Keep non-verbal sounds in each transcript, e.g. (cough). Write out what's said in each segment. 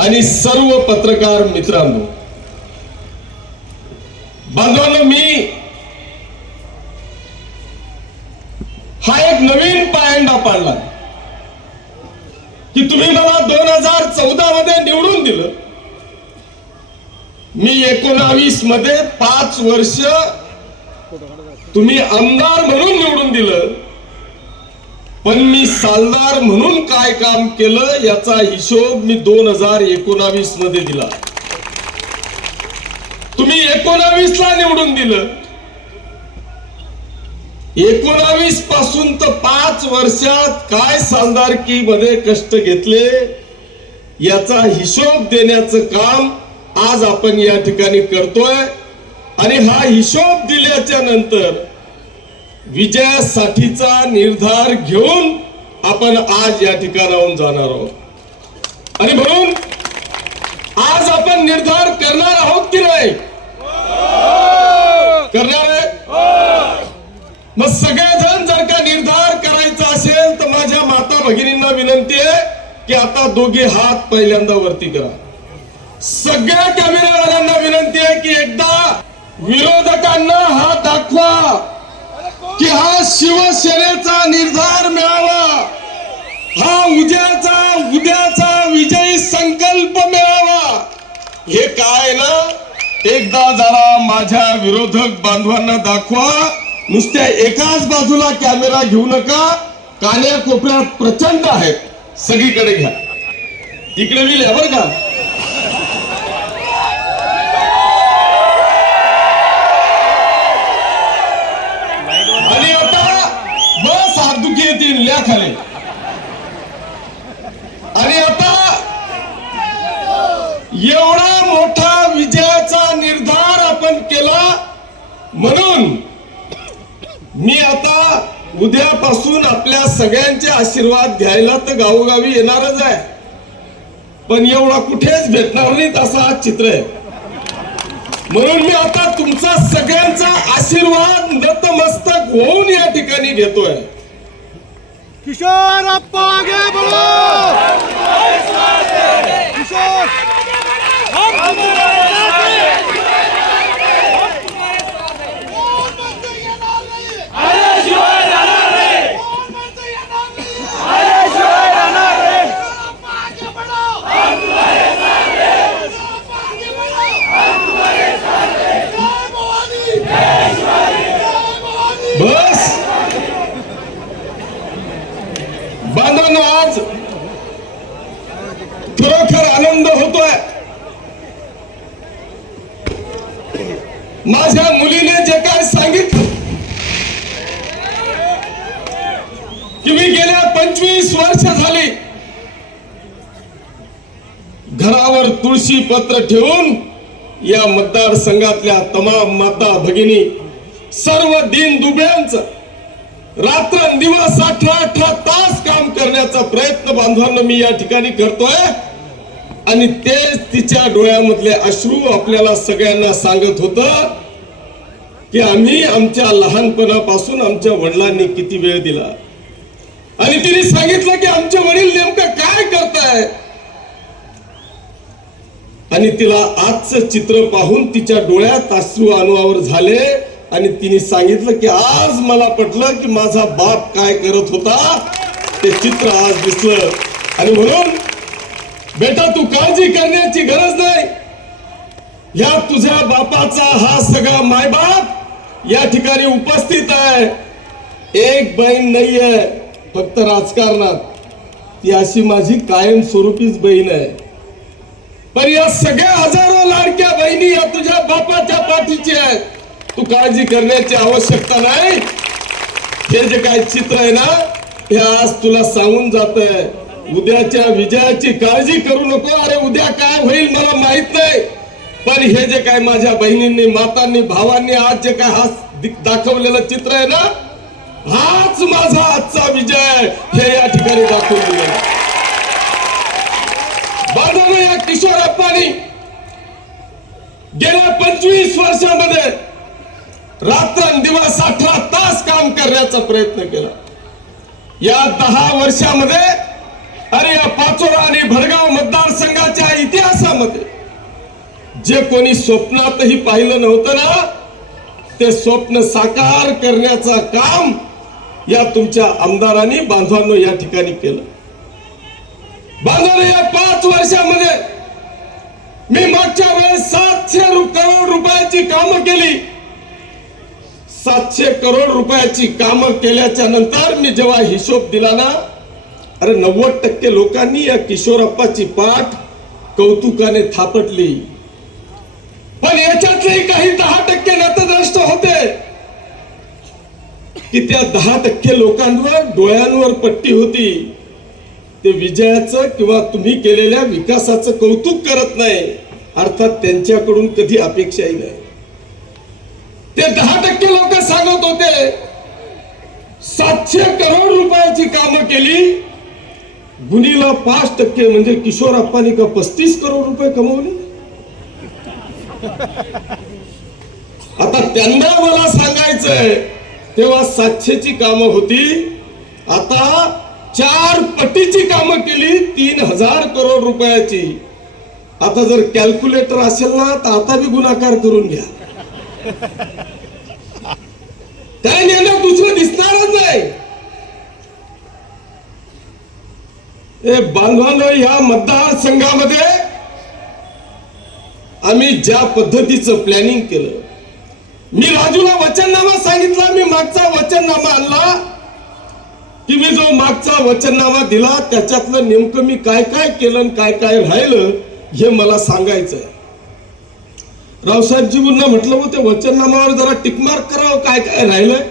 आणि सर्व पत्रकार मित्रांनो बांधवांनो मी हा एक नवीन पायंडा पाडला की तुम्ही मला दोन हजार चौदा मध्ये निवडून दिलं. मी एकोणावीसमध्ये पाच वर्ष तुम्ही आमदार म्हणून निवडून दिलं. पण मी सालदार म्हणून काय काम केलं याचा हिशोब मी दोन हजार एकोणावीसमध्ये दिला. तुम्ही एकोणावीस ला निवडून दिलं. एकोणावीसपासून तर पाच वर्षात काय सालदारकी मध्ये कष्ट घेतले याचा हिशोब देण्याचं काम आज आपण या ठिकाणी करतोय. आणि हा हिशोब दिल्याच्या नंतर विजयासाठीचा निर्धार घेऊन आपण आज या ठिकाणाहून जाणार आहोत. आणि म्हणून आज आपण निर्धार करणार आहोत की नाही? करणार आहे? मग सगळेजण जर का निर्धार करायचा असेल तर माझ्या माता भगिनींना विनंती आहे की आता दोघे हात पहिल्यांदा वरती करा. सगळ्या कॅमेरावाल्यांना विनंती आहे की एकदा विरोधकांना हात दाखवा. की हा शिवसेनेचा निर्धार मिळावा. हा उद्याचा उद्याचा विजयी संकल्प मिळावा. हे काय ना? एकदा जरा माझ्या विरोधक बांधवांना दाखवा. नुसत्या एकाच बाजूला कॅमेरा घेऊ नका. कान्या कोपऱ्यात प्रचंड आहेत. सगळीकडे घ्या. इकडे विल बरं का आणि आता बस हातदुखी येतील लिया खाली आणि आता एवढा मोठा विजयाचा निर्धार आपण केला म्हणून मी आता उद्यापासून आपल्या सगळ्यांचे आशीर्वाद घ्यायला तर गावोगावी येणारच आहे. पण एवढा कुठेच भेटणार नाही असा हा चित्र आहे. म्हणून मी आता तुमचा सगळ्यांचा आशीर्वाद नतमस्तक होऊन या ठिकाणी घेतोय. किशोर आगे किशोर हम तुम्हारे साथ हैं। कौन बनते ये नाल नहीं है? कौन बनते ये नाल नहीं है? किशोर अप्पा आगे बढ़ो। किशोर अप्पा आगे बढ़ो। जय भवानी। जय भवानी। बस बांधवांनो आज खरोखर आनंद होतोय माझ्या मुलीने जे काय सांगितलं की मी गेल्या पंचवीस वर्ष झाली घरावर तुळशी पत्र ठेवून या मतदारसंघातल्या तमाम माता भगिनी सर्व दिन दुबळ्यांचं रात्रंदिवस अठरा अठरा तास काम करण्याचा प्रयत्न बांधवांना मी या ठिकाणी करतोय. आणि तेच तिच्या डोळ्यामधले अश्रू आपल्याला सगळ्यांना सांगत होत की आम्ही आमच्या लहानपणापासून आमच्या वडिलांनी किती वेळ दिला. आणि तिने सांगितलं की आमचे वडील नेमकं काय करताय आणि तिला आजचं चित्र पाहून तिच्या डोळ्यात अश्रू अनुभवावर झाले. आणि तिने सांगितलं की आज मला पटलं की माझा बाप काय करत होता. ते चित्र आज दिसलं. आणि म्हणून बेटा तू काळजी करण्याची गरज नाही. या तुझ्या बापाचा हा सगळा मायबाप या ठिकाणी उपस्थित आहे. एक बहीण नाहीये फक्त राजकारणात. ती अशी माझी कायमस्वरूपीच बहीण आहे. पण या सगळ्या हजारो लाडक्या बहिणी या तुझ्या बापाच्या पाठीची आहेत. तू काळजी करण्याची आवश्यकता नाही. हे जे काय चित्र आहे ना हे आज तुला सांगून जात आहे उद्याच्या विजयाची काळजी करू नको. अरे उद्या काय होईल मला माहीत नाही. पण हे जे काय माझ्या बहिणींनी मातांनी भावांनी आज जे काय हा दाखवलेलं चित्र आहे ना हाच माझा आजचा विजय हे या ठिकाणी दाखवून दिलेला या किशोर अप्पानी. गेल्या पंचवीस वर्षामध्ये रात्रंदिवस अठरा तास काम करण्याचा प्रयत्न केला. या दहा वर्षामध्ये अरे या पाचोरा आणि भडगाव मतदारसंघाच्या इतिहासामध्ये जे कोणी स्वप्नातही पाहिलं नव्हतं ना ते स्वप्न साकार करण्याचं काम या तुमच्या आमदारांनी बांधवांनो या ठिकाणी केलं. बांधवांनो या पाच वर्षामध्ये मी मागच्या वेळेस सातशे करोड रुपयाची कामं केली. सातशे करोड रुपयाची कामं केल्याच्यानंतर मी जेव्हा हिशोब दिला ना अरे नव्वद टक्के लोकांनी या किशोरप्पाची पाठ कौतुकाने थापटली. पण याच्यातलेही काही दहा टक्के नतद्रष्ट होते. की त्या दहा टक्के लोकांवर डोळ्यांवर पट्टी होती. ते विजयाचं किंवा तुम्ही केलेल्या विकासाचं कौतुक करत नाही अर्थात त्यांच्याकडून कधी अपेक्षाही नाही. ते दहा टक्के लोक सांगत होते सातशे करोड रुपयाची कामं केली गुन्हेला पाच टक्के म्हणजे किशोरप्पानी का पस्तीस करोड रुपये कमवले? आता त्यांना मला सांगायचंय तेव्हा सातशेची कामं होती आता चार पटीची कामं केली तीन हजार करोड रुपयाची. आता जर कॅल्क्युलेटर असेल ना तर आता बी गुणाकार करून घ्या. काय नेलं दुसरं दिसणारच नाही. ए बांधवांनो या मतदारसंघामध्ये आम्ही ज्या पद्धतीचं प्लॅनिंग केलं मी राजूला वचननामा सांगितला मी मागचा वचननामा आणला की मी जो मागचा वचननामा दिला त्याच्यातलं नेमकं मी काय काय केलं आणि काय काय राहिलं हे मला सांगायचंय. रावसाहेबजींना म्हटलं होतं वचननामावर जरा टिकमार्क करावं काय काय राहिलंय?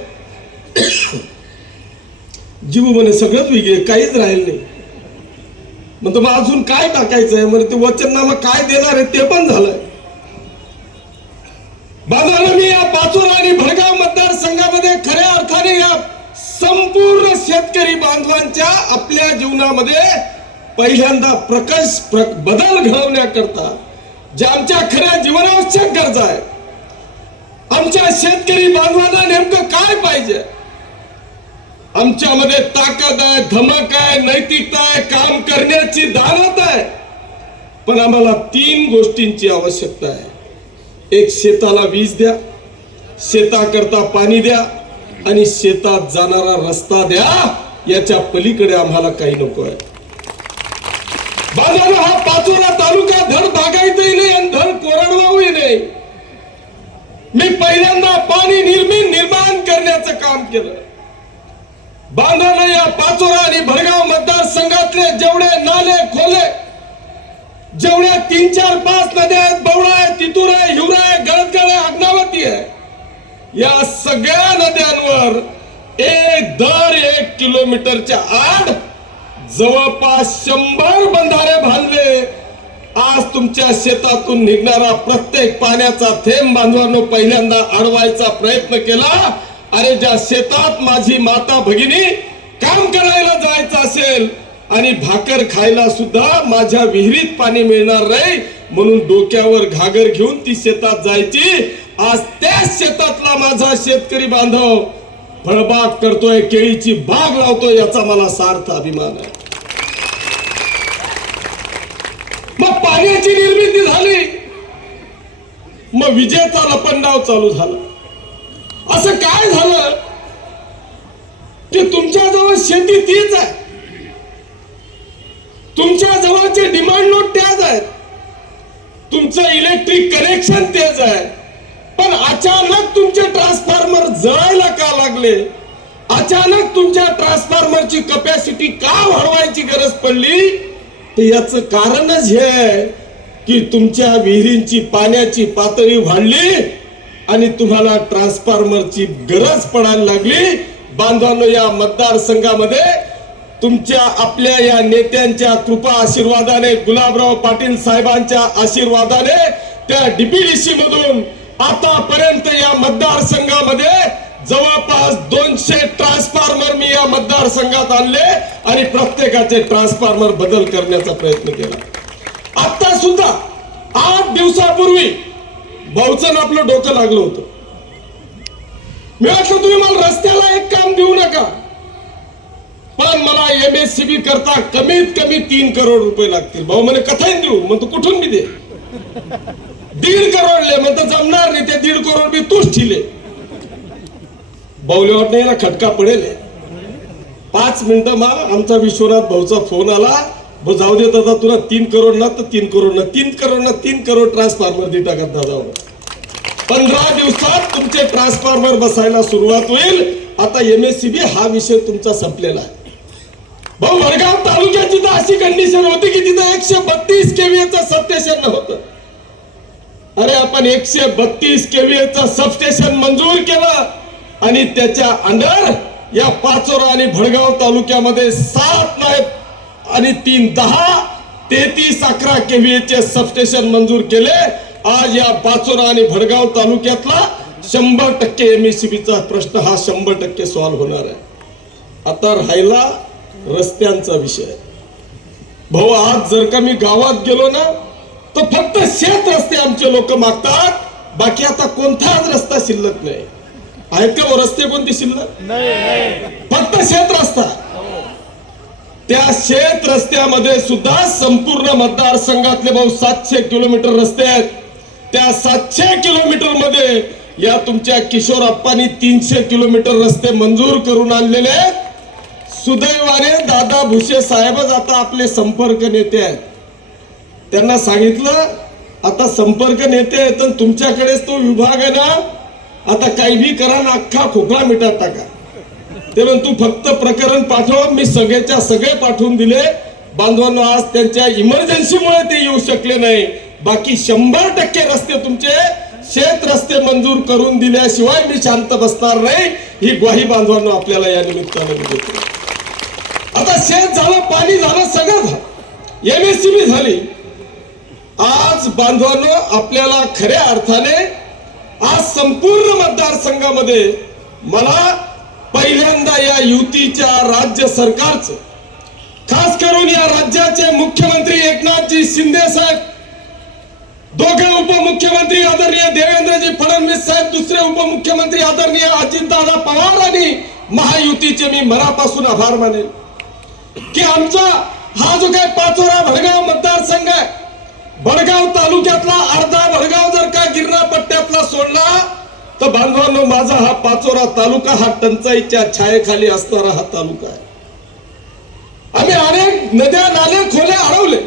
(coughs) जीव म्हणे सगळंच वेगळे काहीच राहिलं नाही. म्हणतो मग अजून काय टाकायचंय? म्हणजे ते वचननामा काय देणार आहे ते पण झालंय. बाजाराला मी या पाचोरा आणि भडगाव मतदारसंघामध्ये संपूर्ण शेतकरी बांधवांच्या आपल्या जीवनामध्ये पहिल्यांदा प्रकश प्र- बदल घडवण्याकरता ज्या आमच्या खऱ्या जीवनावश्यक गरजा आहेत. आमच्या शेतकरी बांधवांना नेमकं काय पाहिजे? आमच्यामध्ये ताकद आहे धमक आहे नैतिकता आहे काम करण्याची दानत आहे. पण आम्हाला तीन गोष्टींची आवश्यकता आहे. एक शेताला वीज द्या शेताकरता पाणी द्या आणि शेतात जाणारा रस्ता द्या याच्या पलीकडे आम्हाला काही नको आहे बाजारा हा पाचोरा तालुका धड भागायचंही नाही आणि धड कोरडवाही नाही. मी पहिल्यांदा पाणी निर्मिन निर्माण करण्याचं काम केलं. बांधवनं या पाचोरा आणि भडगाव मतदारसंघातले जेवढे नाले खोले जेवढ्या तीन चार पाच नद्या आहेत बवळा आहे तितूर आहे हिवरा या सगळ्या नद्यांवर एक दर एक किलोमीटरच्या आड जवळपास शंभर बंधारे बांधले. आज तुमच्या शेतातून निघणारा प्रत्येक पाण्याचा थेंब बांधवांनो पहिल्यांदा अडवायचा प्रयत्न केला. अरे ज्या शेतात माझी माता भगिनी काम करायला जायचं असेल आणि भाकर खायला सुद्धा माझ्या विहिरीत पाणी मिळणार नाही म्हणून डोक्यावर घागर घेऊन ती शेतात जायची. आज त्याच शेतातला माझा शेतकरी बांधव फळबाग करतोय केळीची बाग लावतोय याचा मला सार्थ अभिमान आहे. मग पाण्याची निर्मिती झाली. मग विजेचा लपंडाव चालू झाला. असं काय झालं की तुमच्या जवळ शेती तीच आहे. तुमच्या जवळचे डिमांड नोट त्याच आहेत. तुमचं इलेक्ट्रिक कनेक्शन तेच आहे. पण अचानक तुमचे ट्रान्सफॉर्मर जळायला का लागले? अचानक तुमच्या ट्रान्सफॉर्मरची कपॅसिटी का वाढवायची गरज पडली? तर याचं कारणच हे आहे की तुमच्या विहिरींची पाण्याची पातळी वाढली आणि तुम्हाला ट्रान्सफॉर्मरची गरज पडायला लागली. बांधवांनो या मतदारसंघामध्ये तुमच्या आपल्या या नेत्यांच्या कृपा आशीर्वादाने गुलाबराव पाटील साहेबांच्या आशीर्वादाने त्या डीपीडीसी मधून आतापर्यंत या मतदारसंघामध्ये जवळपास दोनशे ट्रान्सफॉर्मर मी या मतदारसंघात आणले आणि प्रत्येकाचे ट्रान्सफॉर्मर बदल करण्याचा प्रयत्न केला. आता सुद्धा आठ दिवसापूर्वी भाऊचं आपलं डोकं लागलं होतं. मी म्हटलं तुम्ही मला रस्त्याला एक काम देऊ नका. पण मला एमएससीबी करता कमीत कमी तीन करोड रुपये लागतील. भाऊ म्हणे कथाही देऊ. मग तू कुठून बी दे. दीड करोडले मग तर जमणार नाही ते दीड करोड बी तूच ठिले. बावलेवाट नाही ना खटका पडेल. पाच मिनिटं मा आमचा विश्वनाथ भाऊचा फोन आला. ब जाऊ दे दादा तुला तीन करोड ना तर तीन करोड ना तीन करोड ना तीन करोड ट्रान्सफॉर्मर दे टाकत दादा. पंधरा दिवसात तुमचे ट्रान्सफॉर्मर बसायला सुरुवात होईल. आता एमएससीबी हा विषय तुमचा संपलेला आहे. भाऊ वडगाव तालुक्याची तर अशी कंडिशन होती की तिथं एकशे बत्तीस केव्हीचं सबस्टेशन नव्हतं. अरे आपण एकशे बत्तीस केव्हीएचं सबस्टेशन मंजूर केलं आणि त्याच्या अंडर या पाचोरा आणि भडगाव तालुक्यामध्ये सात नाहीत आणि तीन दहा तेहतीस अकरा केव्हीएचे सबस्टेशन मंजूर केले. आज या पाचोरा आणि भडगाव तालुक्यातला शंभर टक्के एमएससीबीचा प्रश्न हा शंभर टक्के सॉल्व्ह होणार आहे. आता राहिला रस्त्यांचा विषय. भाऊ आज जर का मी गावात गेलो ना तर फक्त शेत रस्ते आमचे लोक मागतात बाकी आता कोणताच रस्ता शिल्लक नाही? आहेत का भाऊ रस्ते कोणते शिल्लक? फक्त शेत रस्ता. त्या शेत रस्त्यामध्ये सुद्धा संपूर्ण मतदारसंघातले भाऊ सातशे किलोमीटर रस्ते आहेत. त्या सातशे किलोमीटरमध्ये या तुमच्या किशोरप्पांनी तीनशे किलोमीटर रस्ते मंजूर करून आणलेले सुदैवाने दादा भुसे साहेबच आता आपले संपर्क नेते आहेत. त्यांना सांगितलं आता संपर्क नेते आहेत तुमच्याकडेच तो विभाग आहे ना आता काही बी करा ना अख्खा खोकला मिठात टाका. ते म्हण तू फक्त प्रकरण पाठव मी सगळ्याच्या सगळे पाठवून दिले. बांधवांनो आज त्यांच्या इमर्जन्सीमुळे ते येऊ शकले नाही. बाकी शंभर टक्के रस्ते तुमचे शेत रस्ते मंजूर करून दिल्याशिवाय मी शांत बसणार नाही. ही ग्वाही बांधवांनो आपल्याला या निमित्ताने देतो. आता शेत झालं पाणी झालं सगळं झालं. एमएससीबी झाली. आज बांधवांनो आपल्याला खऱ्या अर्थाने आज संपूर्ण मतदारसंघामध्ये मला पहिल्यांदा या युतीच्या राज्य सरकारचं खास करून या राज्याचे मुख्यमंत्री एकनाथजी शिंदे साहेब दोघे उपमुख्यमंत्री आदरणीय देवेंद्रजी फडणवीस साहेब दुसरे उपमुख्यमंत्री आदरणीय अजितदादा पवार आणि महायुतीचे मी मनापासून आभार मानेन. की आमचा हा जो काय पाचोरा भडगाव मतदारसंघ आहे भडगाव तालुक्यातला अर्धा भडगाव जर का गिरणा पट्ट्यातला सोडला तर बांधवांनो माझा हा पाचोरा तालुका हा टंचाईच्या छायेखाली असणारा हा तालुका आहे. आम्ही अनेक नद्या नाले खोले अडवले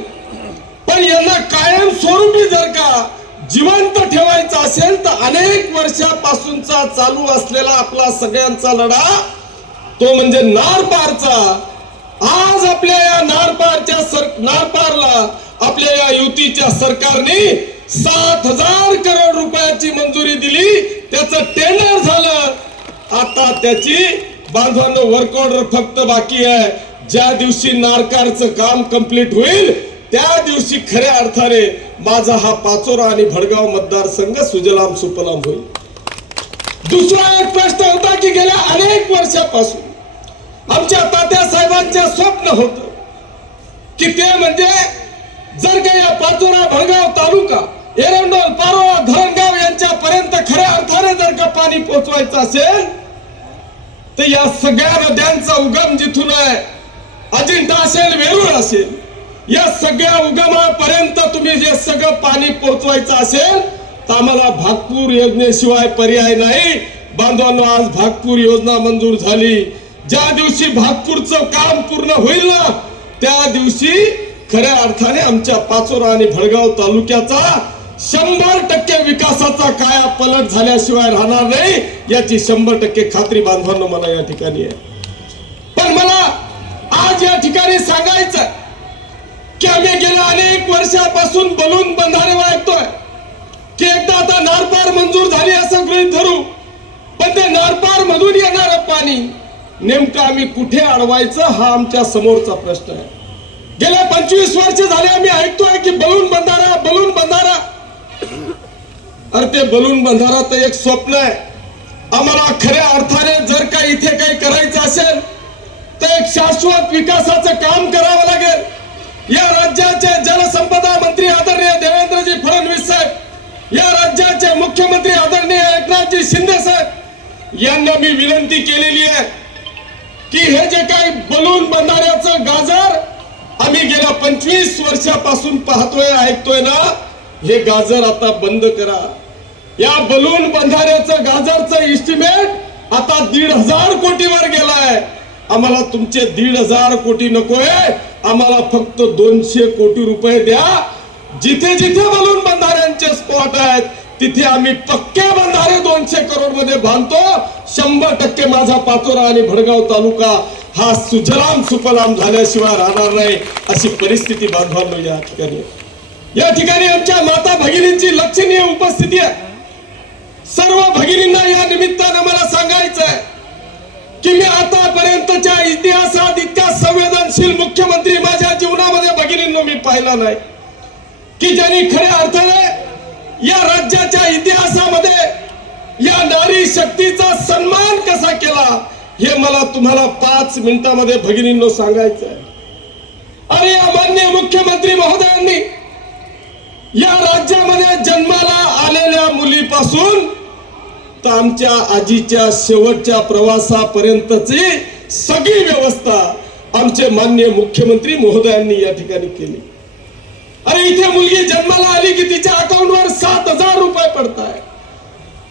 पण यांना कायम स्वरूपी जर का जिवंत ठेवायचं असेल तर अनेक वर्षापासूनचा चालू असलेला आपला सगळ्यांचा लढा तो म्हणजे नारपारचा. आज आपल्या या नारपारच्या सर नारपारला आपल्या या युतीच्या सरकारने सात हजार करोड रुपयाची मंजुरी दिली. त्याचं टेंडर झालं. आता त्याची बांधवांना वर्क ऑर्डर फक्त बाकी आहे. ज्या दिवशी नारकारचं काम कंप्लीट होईल त्या दिवशी खऱ्या अर्थाने माझा हा पाचोरा आणि भडगाव मतदारसंघ सुजलाम सुपलाम होईल. दुसरा एक प्रश्न होता की गेल्या अनेक वर्षापासून आमच्या तात्या साहेबांचे स्वप्न होत की ते म्हणजे जर का या पाचोरा भडगाव तालुका एरंडोल पारोळा धरणगाव यांच्यापर्यंत खऱ्या अर्थाने जर का पाणी पोहोचवायचं असेल तर या सगळ्या नद्यांचा उगम जिथून आहे अजिंठा असेल वेरूळ असेल या सगळ्या उगमापर्यंत तुम्ही जे सगळं पाणी पोहोचवायचं असेल तर आम्हाला भागपूर योजनेशिवाय पर्याय नाही. बांधवांनो आज भागपूर योजना मंजूर झाली. ज्या दिवशी भागपूरचं काम पूर्ण होईल ना त्या दिवशी खऱ्या अर्थाने आमच्या पाचोरा आणि भडगाव तालुक्याचा शंभर टक्के विकासाचा काया पलट झाल्याशिवाय राहणार नाही याची शंभर टक्के खात्री बांधवांना मला या ठिकाणी आहे. पण मला आज या ठिकाणी सांगायचं आहे की आम्ही गेल्या अनेक वर्षापासून बलून बंधारे वागतोय. की एकदा आता नारपार मंजूर झाली असं गृहीत धरू पण ते नारपार मधून येणारं पाणी नेमकं आम्ही कुठे अडवायचं हा आमच्या समोरचा प्रश्न आहे. गेल्या पंचवीस वर्ष झाले आम्ही ऐकतोय की बलून बंधारा बलून बंधारा. अरे ते बलून बंधारा तर एक स्वप्न आहे. आम्हाला खऱ्या अर्थाने जर का इथे काही करायचं असेल तर एक शाश्वत विकासाचं काम करावं लागेल. या राज्याचे जलसंपदा मंत्री आदरणीय देवेंद्रजी फडणवीस साहेब या राज्याचे मुख्यमंत्री आदरणीय एकनाथजी शिंदे साहेब यांना मी विनंती केलेली आहे की हे जे काही बलून बंधाऱ्याचं गाजर आम्ही गेल्या पंचवीस वर्षापासून पाहतोय ऐकतोय ना हे गाजर आता बंद करा. या बलून बंधाऱ्याचं गाजरचं इस्टिमेट आता दीड हजार कोटीवर गेलाय. आम्हाला तुमचे दीड हजार कोटी नकोय. आम्हाला फक्त दोनशे कोटी रुपये द्या. जिथे जिथे बलून बंधाऱ्यांचे स्पॉट आहेत तिथे आम्ही पक्के बंधारे दोनशे करोडमध्ये बांधतो. शंभर टक्के माझा पाचोरा आणि भडगाव तालुका हा सुजलाम सुफलाम झाल्याशिवाय राहणार नाही अशी परिस्थिती बांधवांनो या ठिकाणी या ठिकाणी आमच्या माता भगिनींची लक्षणीय उपस्थिती आहे. सर्व भगिनींना या निमित्तानं मला सांगायचं आहे की मी आतापर्यंतच्या इतिहासात इतका संवेदनशील मुख्यमंत्री माझ्या जीवनामध्ये भगिनींनो मी पाहिला नाही. की ज्यांनी खऱ्या अर्थाने या राज्याच्या इतिहासामध्ये या नारी शक्तीचा सन्मान कसा केला हे मला तुम्हाला पाच मिनिटामध्ये भगिनींनो सांगायचं आहे आणि या मान्य मुख्यमंत्री महोदयांनी या राज्यामध्ये जन्माला आलेल्या मुलीपासून तर आमच्या आजीच्या शेवटच्या प्रवासापर्यंतची सगळी व्यवस्था आमचे मान्य मुख्यमंत्री महोदयांनी या ठिकाणी केली. अरे इथे मुलगी जन्माला आली की तिच्या अकाउंटवर सात हजार रुपये पडताय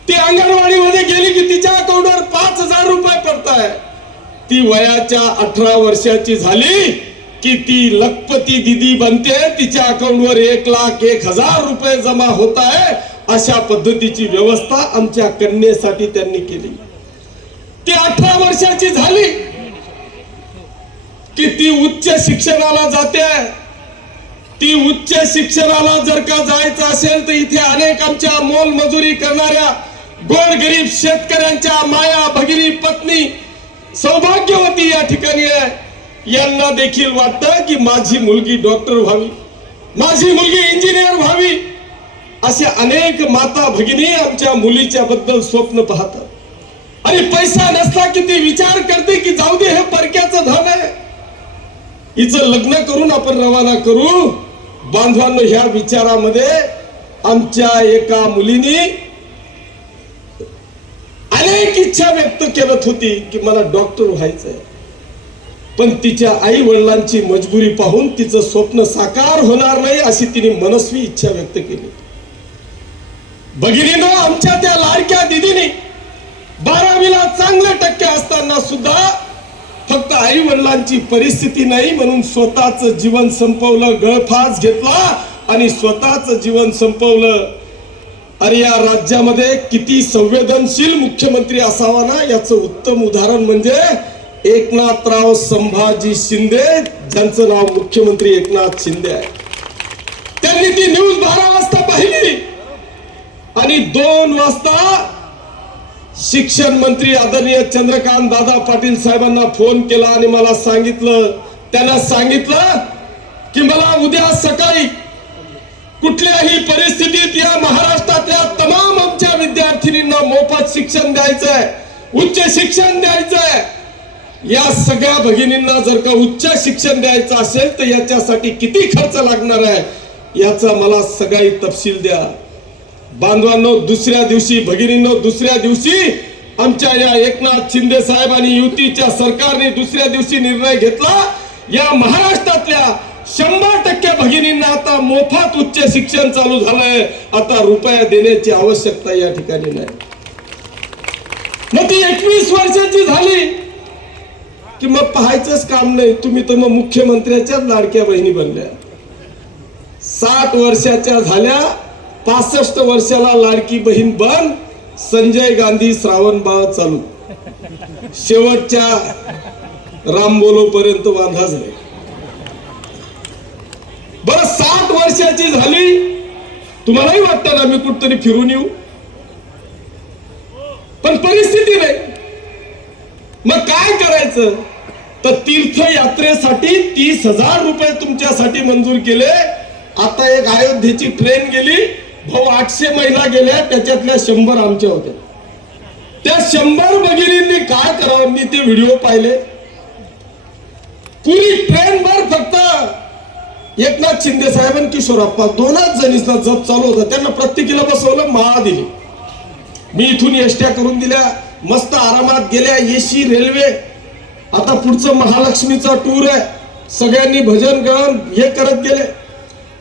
ती अंगणवाडीमध्ये गेली की तिच्या अकाउंटवर पाच हजार रुपये पडताय. ती वयाच्या अठरा वर्षाची झाली की ती लखपती दिदी बनते. तिच्या अकाउंटवर एक लाख एक हजार रुपये जमा होत आहे अशा पद्धतीची व्यवस्था आमच्या कन्येसाठी त्यांनी केली. ती अठरा वर्षाची झाली की ती उच्च शिक्षणाला जाते. ती उच्च शिक्षणाला जर का जायचं असेल तर इथे अनेक आमच्या मोल मजुरी करणाऱ्या गोरगरीब शेतकऱ्यांच्या माया भगिनी पत्नी सौभाग्यवती या ठिकाणी. आहे यांना देखील वाटतं की माझी मुलगी डॉक्टर व्हावी माझी मुलगी इंजिनियर व्हावी असे अनेक माता भगिनी आमच्या मुलीच्या बद्दल स्वप्न पाहतात. आणि पैसा नसला की ती विचार करते की जाऊ दे हे परक्याचं धन आहे. हिचं लग्न करून आपण रवाना करू. बांधवांनो ह्या विचारामध्ये आमच्या एका मुलीनी अनेक इच्छा व्यक्त करत होती की मला डॉक्टर व्हायचंय. पण तिच्या आई वडिलांची मजबुरी पाहून तिचं स्वप्न साकार होणार नाही अशी तिने मनस्वी इच्छा व्यक्त केली. भगिनीनं आमच्या त्या लाडक्या दिदीने बारावीला चांगले टक्के असताना सुद्धा फक्त आई वडिलांची परिस्थिती नाही म्हणून स्वतःच जीवन संपवलं गळफास घेतला आणि स्वतःच जीवन संपवलं. अरे या राज्यामध्ये किती संवेदनशील मुख्यमंत्री असावा ना? याचं उत्तम उदाहरण म्हणजे एकनाथराव संभाजी शिंदे ज्यांचं नाव मुख्यमंत्री एकनाथ शिंदे आहे. त्यांनी ती न्यूज बारा वाजता पाहिली. आणि दोन वाजता शिक्षण मंत्री आदरणीय चंद्रकांत दादा पाटील साहेबांना फोन केला आणि मला सांगितलं त्यांना सांगितलं की मला उद्या सकाळी कुठल्याही परिस्थितीत या महाराष्ट्रातल्या तमाम आमच्या विद्यार्थिनींना मोफत शिक्षण द्यायचंय उच्च शिक्षण द्यायचंय. या सगळ्या भगिनींना जर का उच्च शिक्षण द्यायचं असेल तर याच्यासाठी किती खर्च लागणार आहे याचा मला सगळी तपशील द्या. बांधवांनो दुसऱ्या दिवशी भगिनींनो दुसऱ्या दिवशी आमच्या या एकनाथ शिंदे साहेब आणि युतीच्या सरकारने दुसऱ्या दिवशी निर्णय घेतला. या महाराष्ट्रातल्या शंभर टक्के भगिनींना आता मोफत उच्च शिक्षण चालू झालंय. आता रुपया देण्याची आवश्यकता या ठिकाणी नाही. मग ती एकवीस वर्षाची झाली की मग पाहायचंच काम नाही. तुम्ही तर मग मुख्यमंत्र्याच्याच लाडक्या बहिणी बनल्या. साठ वर्षाच्या झाल्या पासष्ट वर्षाला लाडकी बहीण बन संजय गांधी श्रावण बाळ चालू. शेवटच्या रामबोलो पर्यंत बांधा झाले. बरं सात वर्षाची झाली. तुम्हालाही वाटतं ना मी कुठतरी फिरून येऊ? पण परिस्थिती नाही. मग काय करायचं? तर तीर्थयात्रेसाठी तीस हजार रुपये तुमच्यासाठी मंजूर केले. आता एक अयोध्येची ट्रेन गेली. भाऊ आठशे महिला गेल्या. त्याच्यातल्या शंभर आमच्या होत्या. त्या शंभर भगिनींनी काय करावं? मी ते व्हिडिओ पाहिले. पुरी ट्रेन भर फक्त एकनाथ शिंदे साहेब आणि किशोरप्पा दोनच जणीसना जप चालू होता. त्यांना प्रत्येकीला बसवलं माळा दिली. मी इथून एसट्या करून दिल्या मस्त आरामात गेल्या एसी रेल्वे. आता पुढचं महालक्ष्मीचा टूर आहे. सगळ्यांनी भजन गण हे करत गेले.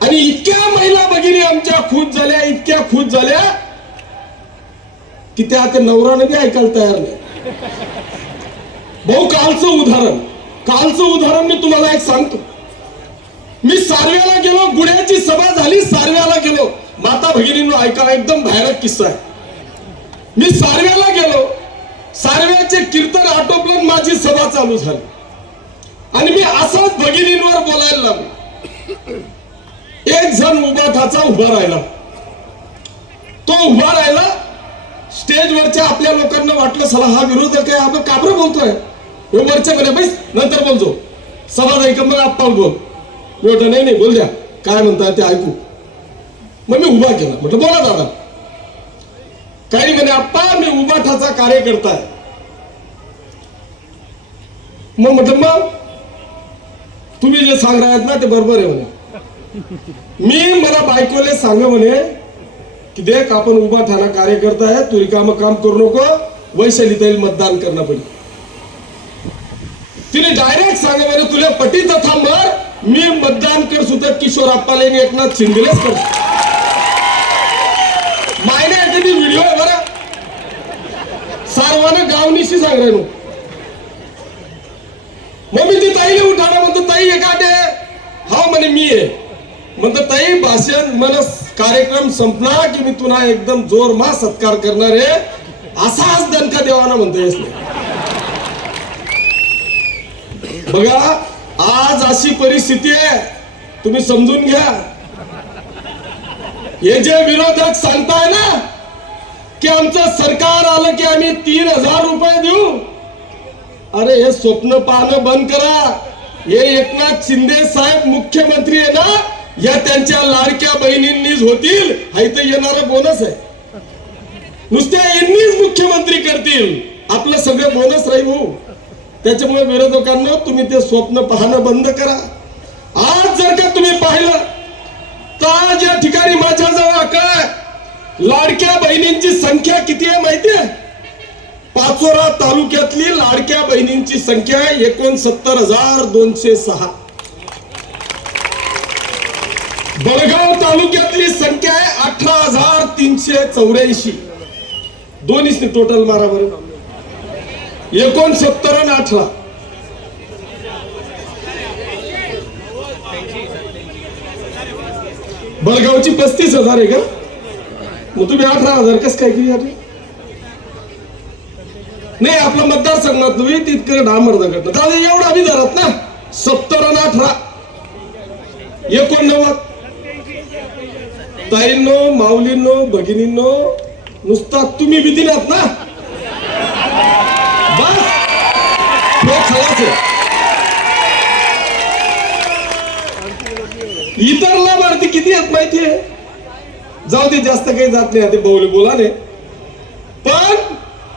आणि इतक्या महिला भगिनी आमच्या खुश झाल्या इतक्या खुश झाल्या की त्या आता नवरानं बी ऐकायला तयार नाही. भाऊ कालचं उदाहरण. कालचं उदाहरण मी तुम्हाला एक सांगतो. मी सारव्याला गेलो गुड्याची सभा झाली सारव्याला गेलो. माता भगिनींनो ऐका एकदम भयानक किस्सा आहे. मी सारव्याला गेलो सारव्याचे कीर्तन आटोपलं माझी सभा चालू झाली. आणि मी असंच भगिनींवर बोलायला लागलो. एक जण उभा ठाचा उभा राहिला. तो उभा राहिला स्टेजवरच्या आपल्या लोकांना वाटलं सला हा विरोधक आहे आपण काबर बोलतोय? हे वरच्या म्हणे बैस नंतर बोलतो. सभा जाईल मग आपण बोल. म्हटलं नाही नाही बोल द्या काय म्हणता ते ऐकू. मग मी उभा केला. म्हटलं बोला दादा. काही म्हणे आप्पा मी उभाठाचा कार्यकर्ता आहे. मग म्हटलं मग? तुम्ही जे सांग आहेत ना ते बरोबर आहे म्हणे. मी मला बायकोले सांग म्हणे की देख आपण उभा ठाणा कार्यकर्ता आहे तू रिकाम काम करू नको वैशाली मतदान करणं पडेल. तिने डायरेक्ट सांग म्हणे तुला पटीत मी मतदान कर सुद्धा किशोर अप्पाले एकनाथ शिंदेलेच करतो. मायने एखादी व्हिडिओ आहे बरा. सर्वांना गावनीशी सांग मग मी ती ताईला उठाणं म्हणतो ताई हे काटे हा म्हणे मी आहे. म्हणतो ताई भाषण मन कार्यक्रम संपला की मी तुला एकदम जोर मा सत्कार करणार आहे. असाच दणका देवाना म्हणतो बघा आज अशी परिस्थिती आहे तुम्ही समजून घ्या. हे जे विरोधक सांगताय ना की आमचं सरकार आलं की आम्ही तीन हजार रुपये देऊ. अरे हे स्वप्न पाहणं बंद करा. हे एकनाथ शिंदे साहेब मुख्यमंत्री आहे ना या त्यांच्या लाडक्या बहिणींनीच होतील. हायत येणार बोनस आहे. नुसत्या यांनीच मुख्यमंत्री करतील. आपलं सगळं बोनस राहील भाऊ त्याच्यामुळे विरोधकांना तुम्ही ते स्वप्न पाहणं बंद करा. आज जर का तुम्ही पाहिलं तर आज या ठिकाणी माझ्याजवळ काय लाडक्या बहिणींची संख्या किती आहे माहिती आहे? पाचोरा तालुक्यातली लाडक्या बहिणींची संख्या एकोणसत्तर हजार दोनशे सहा. बळगाव तालुक्यातली संख्या आहे अठरा हजार तीनशे चौऱ्याऐंशी. दोन्ही टोटल मारा बरं. एकोणसत्तर आणि आठला. बळगावची पस्तीस हजार आहे का? मग तुम्ही अठरा हजार कस काय केली नाही आपला मतदारसंघात तुम्ही तितकं डांबर दगड दादा एवढा विधारात ना. सत्तर आणि अठरा. एकोणनव्वद. ताईंनो माऊलींनो भगिनींनो नुसता तुम्ही विधिनात ना बस हे खलास आहे इतर लाभार्थी किती आहेत माहितीये? जाऊ दे जास्त काही जात नाही ते बोल बोलाने पण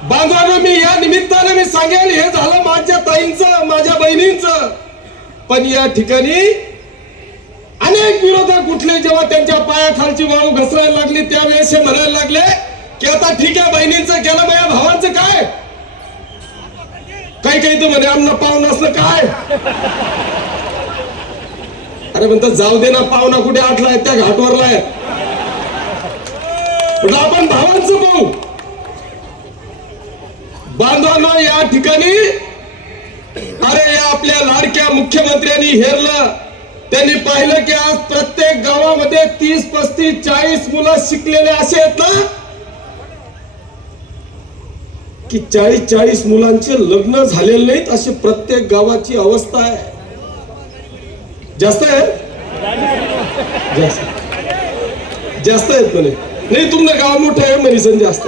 बांधवानं मी या निमित्ताने मी सांगेल हे झालं माझ्या ताईंचं माझ्या बहिणींचं. पण या ठिकाणी अनेक विरोधक उठले जेव्हा त्यांच्या पायाखालची वाळू घसरायला लागली त्यावेळेस हे म्हणायला लागले की आता ठीक आहे बहिणींचं केलं माझ्या भावांचं काय? काही काही तर म्हणे आमना पाहून असलं काय? अरे म्हणतात जाऊ दे ना पाहुणा कुठे आटलाय त्या घाटवरलाय. आहे आपण भावांचं पाहू. बांधवांना या ठिकाणी अरे या आपल्या लाडक्या मुख्यमंत्र्यांनी हेरलं. त्यांनी पाहिलं की आज प्रत्येक गावामध्ये तीस पस्तीस चाळीस मुलं शिकलेले असे आहेत ना? की चाळीस चाळीस मुलांचे लग्न झालेले नाहीत अशी प्रत्येक गावाची अवस्था आहे. जास्त आहे? जास्त. जास्त आहेत म्हणे. नाही तुमचं गाव मोठं आहे मनीसन जास्त.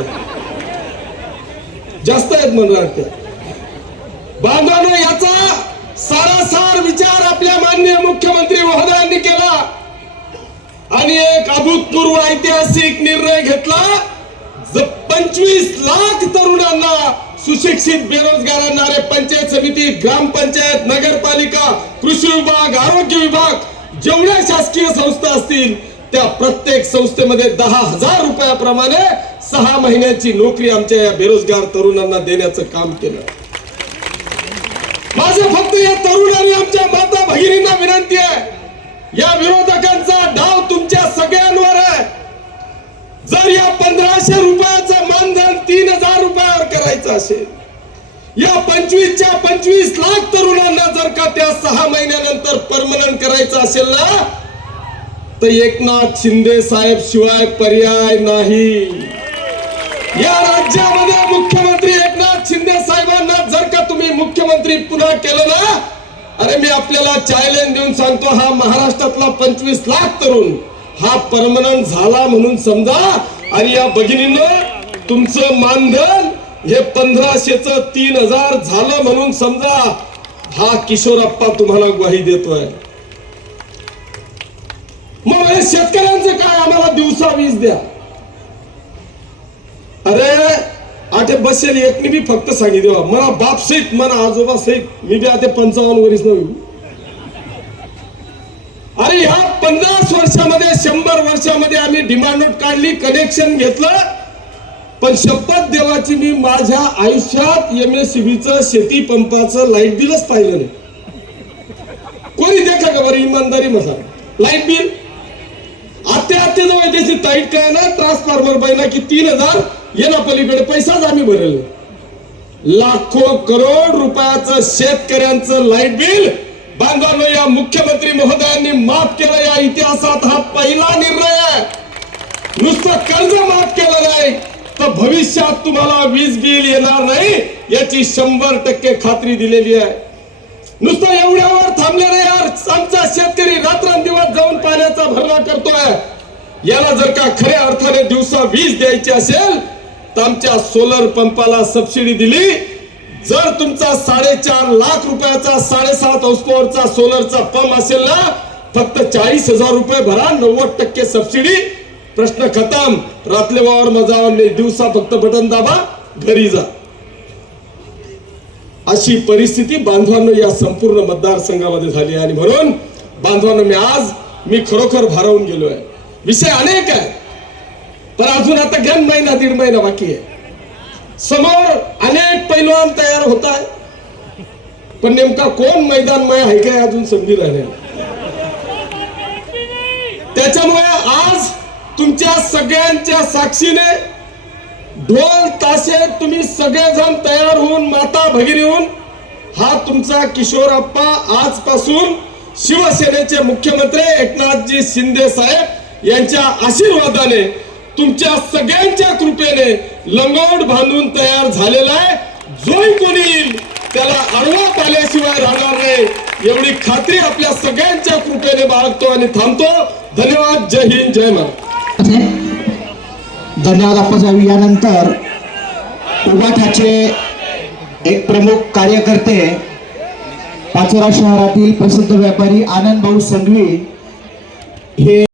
जास्त आहेत म्हणून वाटतं बांधवांनो याचा सारासार विचार आपल्या माननीय मुख्यमंत्री महोदयांनी केला. आणि एक अभूतपूर्व ऐतिहासिक निर्णय घेतला. पंचवीस लाख तरुणांना सुशिक्षित बेरोजगारांना पंचायत समिती ग्रामपंचायत नगरपालिका कृषी विभाग आरोग्य विभाग जेवढ्या शासकीय संस्था असतील त्या प्रत्येक संस्थेमध्ये दहा हजार रुपयाप्रमाणे सहा महिन्याची नोकरी आमच्या या बेरोजगार तरुणांना देण्याचं काम केलं. माझं फक्त या तरुण आणि आमच्या माता भगिनींना विनंती आहे. या विरोधकांचा डाव तुमच्या सगळ्यांवर आहे. जर या पंधराशे रुपयाचं मानधन तीन हजार रुपये असेल. या पंचवीसच्या पंचवीस लाख तरुणांना जर का त्या सहा महिन्यानंतर परमनंट करायचं असेल ना तर एकनाथ शिंदे साहेब शिवाय पर्याय नाही. या राज्यामध्ये मुख्यमंत्री एकनाथ शिंदे साहेबांना जर का तुम्ही मुख्यमंत्री पुन्हा केलं ना अरे मी आपल्याला चॅलेंज देऊन सांगतो हा महाराष्ट्रातला पंचवीस लाख तरुण हा परमनंट झाला म्हणून समजा. आणि या भगिनीनं तुमचं मानधन हे पंधराशेच तीन हजार झालं म्हणून समजा हा किशोरप्पा तुम्हाला ग्वाही देतोय. मग हे शेतकऱ्यांचं काय? आम्हाला दिवसा वीज द्या. अरे आठे बसेल एकनी बी फक्त सांगितले. मला बाप सहित मला आजोबा सहित मी बी आता पंचावन्न वरीस नव्हे. अरे ह्या पन्नास वर्षामध्ये शंभर वर्षामध्ये आम्ही डिमांड नोट काढली कनेक्शन घेतलं पण शपथ देवाची मी माझ्या आयुष्यात एम एस शेती पंपाचं लाइट बिलच पाहिलं नाही. कोणी देखा का बरं इमानदारी मसा लाइट बिल? आते आते जवळ त्याची ताईट काय ना ट्रान्सफॉर्मर पाहिजे की तीन हजार येणा पलीकडे पैसाच आम्ही भरेल लाखो करोड रुपयाचं शेतकऱ्यांचं लाइट बिल. बांधवांनो या मुख्यमंत्री महोदयांनी माफ केलं या इतिहासात हा पहिला निर्णय आहे. नुसतं कर्ज माफ केलं नाही. तर भविष्यात तुम्हाला वीज बिल येणार नाही याची शंभर टक्के खात्री दिलेली आहे. नुसतं एवढ्यावर थांबले नाही यार. आमचा शेतकरी रात्रंदिवस जाऊन पाण्याचा भरणा करतोय. याला जर का खऱ्या अर्थाने दिवसा वीज द्यायची असेल तर आमच्या सोलर पंपाला सबसिडी दिली. जर तुमचा साडेचार लाख रुपयाचा साडेसात हॉर्सपॉवरचा सोलरचा पंप असेल ना फक्त चाळीस हजार रुपये भरा नव्वद टक्के सबसिडी प्रश्न खतम. रातले वावर मजा दिवसा फक्त बटन दाबा घरी जा. अशी परिस्थिती बांधवांनो या संपूर्ण मतदारसंघामध्ये झाली आणि म्हणून बांधवांनो मी आज मी खरोखर भारावून गेलोय विषय अनेक आहे. पण अजून आता घ्या महिना दीड महिना बाकी आहे. समोर अनेक पैलवान तयार होत आहे पण नेमका कोण मैदानमय आहे काय अजून संधी राहिले त्याच्यामुळे आज तुमच्या सगळ्यांच्या साक्षीने ढोल ताशे तुम्ही सगळेजण तयार होऊन माता भगिनी होऊन हा तुमचा किशोर आप्पा आजपासून शिवसेनेचे मुख्यमंत्री एकनाथजी शिंदे साहेब यांच्या आशीर्वादाने तुमच्या सगळ्यांच्या कृपेने लंगोट बांधून तयार झालेला आहे. जोही कोणी येईल त्याला आडवा पाल्याशिवाय राहणार नाही. एवढी खात्री आपल्या सगळ्यांच्या कृपेने बाळगतो आणि थांबतो. धन्यवाद. जय हिंद जय महाराज धन्यवाद आप्पासाहेब यानंतर उगाठाचे एक प्रमुख कार्यकर्ते पाचोरा शहरातील प्रसिद्ध व्यापारी आनंद भाऊ संघवी हे